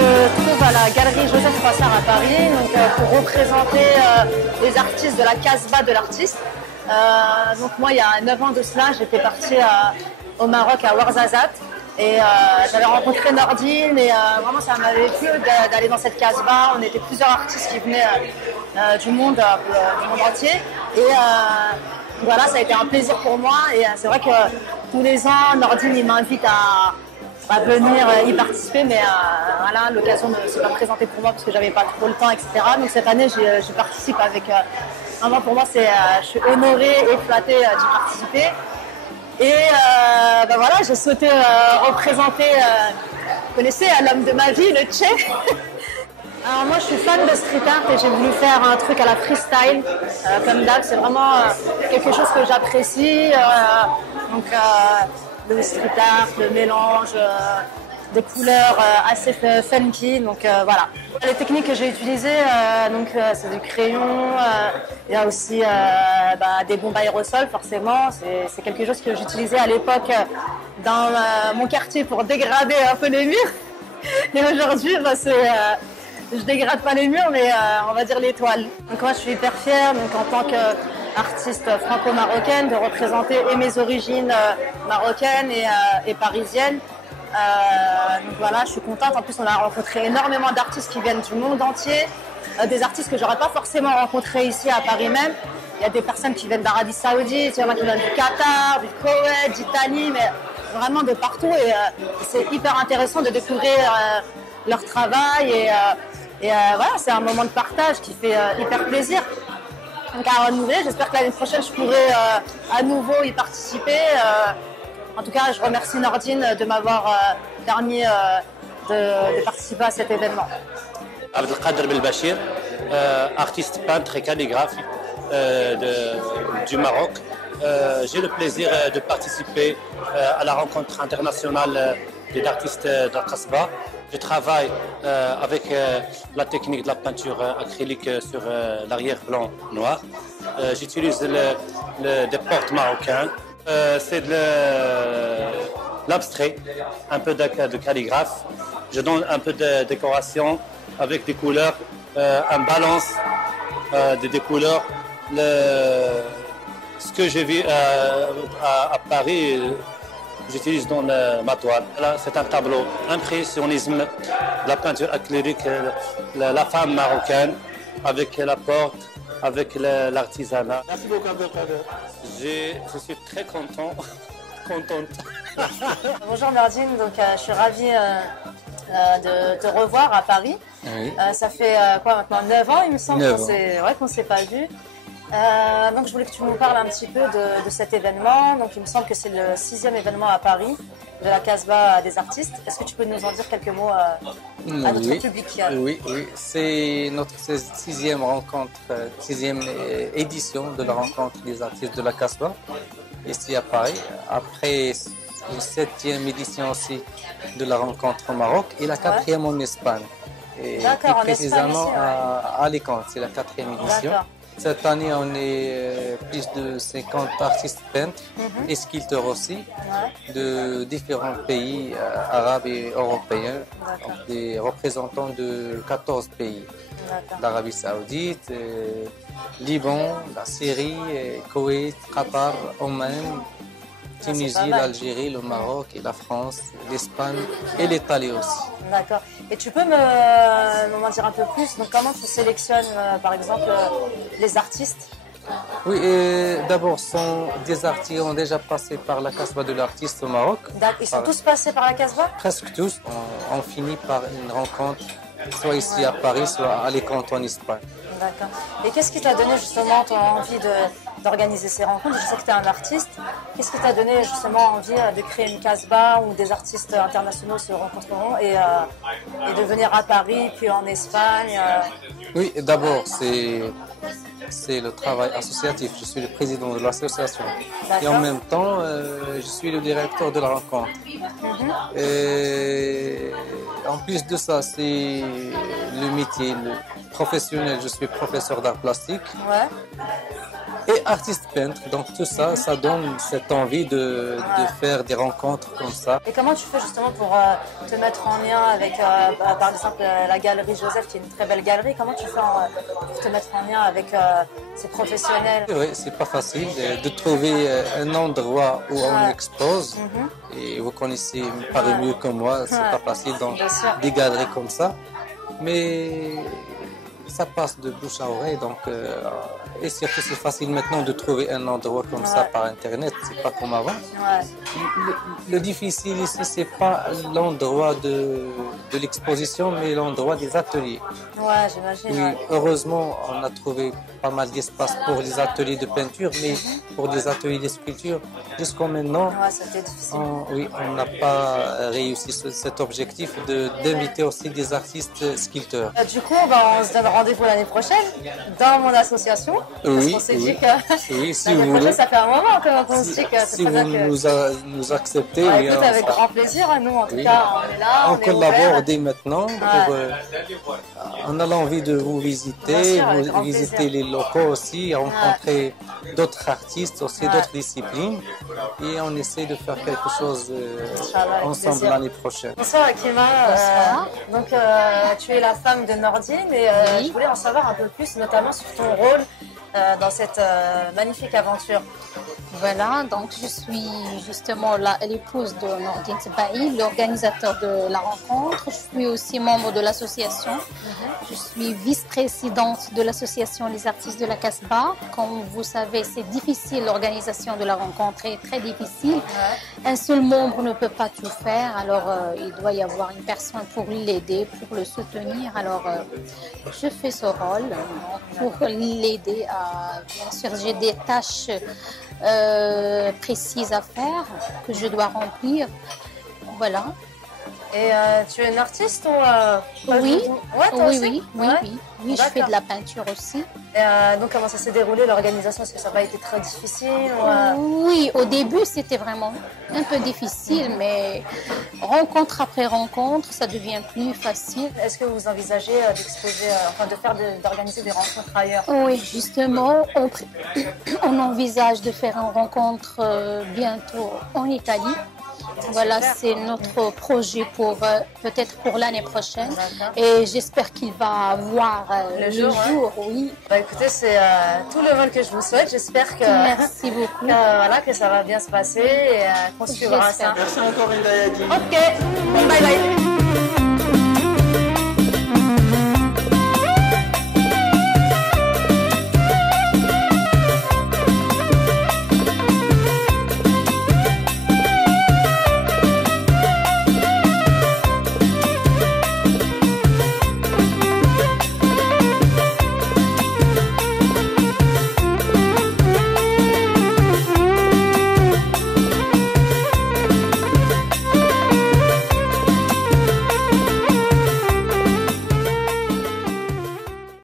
me trouve à la galerie Joseph Froissart à Paris donc, pour représenter les artistes de la Casbah de l'artiste. Donc moi, il y a 9 ans de cela, j'étais partie au Maroc, à Ouarzazate. Et j'avais rencontré Nordine et vraiment ça m'avait plu d'aller dans cette Casbah. On était plusieurs artistes qui venaient du monde entier. Et voilà, ça a été un plaisir pour moi. Et c'est vrai que tous les ans, Nordine il m'invite à venir y participer. Mais voilà, l'occasion ne s'est pas présentée pour moi parce que j'avais pas trop le temps, etc. Donc cette année, je participe avec... vraiment pour moi, je suis honorée et flattée d'y participer. Et voilà, j'ai souhaité représenter, vous connaissez, l'homme de ma vie, le Tché. Alors moi, je suis fan de street art et j'ai voulu faire un truc à la freestyle, comme d'hab. C'est vraiment quelque chose que j'apprécie. Donc le street art, le mélange des couleurs assez funky. Donc voilà. Les techniques que j'ai utilisées, c'est du crayon. Il y a aussi des bombes aérosols, forcément. C'est quelque chose que j'utilisais à l'époque dans mon quartier pour dégrader un peu les murs. Et aujourd'hui, je dégrade pas les murs, mais on va dire les toiles. Donc moi, je suis hyper fière, donc en tant qu'artiste franco-marocaine, de représenter et mes origines marocaines et parisiennes. Donc voilà, je suis contente. En plus, on a rencontré énormément d'artistes qui viennent du monde entier, des artistes que j'aurais pas forcément rencontrés ici à Paris même. Il y a des personnes qui viennent d'Arabie Saoudite, il y en a qui viennent du Qatar, du Koweït, d'Italie, mais vraiment de partout. Et c'est hyper intéressant de découvrir leur travail. Et voilà, c'est un moment de partage qui fait hyper plaisir. Donc à renouveler, j'espère que l'année prochaine, je pourrai à nouveau y participer. En tout cas, je remercie Nordine de m'avoir permis de participer à cet événement. Abdelkader Belbachir, artiste peintre et calligraphe du Maroc. J'ai le plaisir de participer à la rencontre internationale des artistes d'Al-Casbah. Je travaille avec la technique de la peinture acrylique sur l'arrière-plan noir. J'utilise des portes marocains. C'est de l'abstrait, un peu de calligraphe. Je donne un peu de décoration avec des couleurs, un balance des couleurs. Ce que j'ai vu à Paris, j'utilise dans ma toile. Là, c'est un tableau impressionnisme de la peinture acrylique, la femme marocaine avec la porte, avec l'artisanat. Merci beaucoup, Abdelkader. Je suis très contente. Bonjour Nordine, donc je suis ravie de te revoir à Paris. Oui. Ça fait quoi maintenant 9 ans, il me semble 9 qu'on ne s'est pas vu. Donc je voulais que tu nous parles un petit peu de cet événement. Donc il me semble que c'est le 6e événement à Paris de la Casbah des artistes. Est-ce que tu peux nous en dire quelques mots à notre public? Oui, c'est notre 6e rencontre, 6e édition de la rencontre des artistes de la Casbah ici à Paris. Après une 7e édition aussi de la rencontre au Maroc et la 4e en Espagne. Et plus précisément Espagne aussi, à Alicante, c'est la 4e édition. Cette année, on est plus de 50 artistes peintres et sculpteurs aussi de différents pays arabes et européens, des représentants de 14 pays. L'Arabie Saoudite, Liban, la Syrie, Koweït, Qatar, Oman, Tunisie, l'Algérie, le Maroc et la France, l'Espagne et l'Italie aussi. D'accord. Et tu peux m'en dire un peu plus? Donc, comment tu sélectionnes, par exemple, les artistes? Oui, d'abord, des artistes qui ont déjà passé par la Casbah de l'artiste au Maroc. Ils sont tous passés par la Casbah? Presque tous. On finit par une rencontre, soit ici à Paris, soit à Alicante en Espagne. D'accord. Et qu'est-ce qui t'a donné justement ton envie d'organiser ces rencontres? Je sais que tu es un artiste. Qu'est-ce qui t'a donné justement envie de créer une Casbah où des artistes internationaux se rencontreront et de venir à Paris, puis en Espagne? Oui, d'abord, c'est le travail associatif. Je suis le président de l'association. Et en même temps, je suis le directeur de la rencontre. Et en plus de ça, c'est le métier, le professionnel. Je suis professeur d'art plastique. Et et artiste peintre. Donc tout ça, ça donne cette envie de faire des rencontres comme ça. Et comment tu fais justement pour te mettre en lien avec, par exemple, la galerie Joseph, qui est une très belle galerie. Comment tu fais pour te mettre en lien avec ces professionnels? Oui, c'est pas facile de trouver un endroit où on expose. Et vous connaissez pareil mieux que moi, c'est pas facile dans des galeries comme ça. Mais ça passe de bouche à oreille, donc et surtout c'est facile maintenant de trouver un endroit comme ça par internet, c'est pas comme avant. Le difficile ici, c'est pas l'endroit de l'exposition, mais l'endroit des ateliers. Ouais, j'imagine. Oui, heureusement, on a trouvé pas mal d'espace pour les ateliers de peinture, mais pour les ateliers de sculpture, jusqu'à maintenant, c'était difficile. On n'a pas réussi cet objectif d'inviter aussi des artistes sculpteurs. Du coup, on se donne rendez-vous l'année prochaine dans mon association. Oui, parce qu'on s'est dit que oui, si l'année vous prochaine, voulez. ça fait un moment qu'on se dit que si vous nous acceptez, écoute, avec grand plaisir. Nous, en tout cas, on est là. On collabore dès maintenant. On a l'envie de vous visiter, visiter les locaux aussi, rencontrer d'autres artistes, aussi d'autres disciplines. Et on essaie de faire quelque chose ensemble l'année prochaine. Bonsoir Akima. Bonsoir. Donc tu es la femme de Nordine et je voulais en savoir un peu plus, notamment sur ton rôle dans cette magnifique aventure. Voilà, donc je suis justement l'épouse de Nordine Tbahi, l'organisateur de la rencontre. Je suis aussi membre de l'association. Je suis vice-présidente de l'association Les Artistes de la Casbah. Comme vous savez, c'est difficile, l'organisation de la rencontre est très difficile. Un seul membre ne peut pas tout faire, alors il doit y avoir une personne pour l'aider, pour le soutenir. Alors je fais ce rôle pour l'aider à, bien sûr, j'ai des tâches précises à faire que je dois remplir. Voilà. Et tu es une artiste ou oui. Oui, oui, je fais de la peinture aussi. Et donc comment ça s'est déroulé l'organisation? Est-ce que ça n'a pas été très difficile Oui, au début c'était vraiment un peu difficile, mais rencontre après rencontre, ça devient plus facile. Est-ce que vous envisagez d'exposer, d'organiser des rencontres ailleurs? Oui, justement, on envisage de faire une rencontre bientôt en Italie. Voilà, c'est notre projet pour peut-être pour l'année prochaine. Et j'espère qu'il va voir le jour. Oui. Bah, écoutez, c'est tout le vol que je vous souhaite. J'espère que merci beaucoup. Que ça va bien se passer et qu'on suivra ça. Merci encore, Indayadi. Ok, bye bye.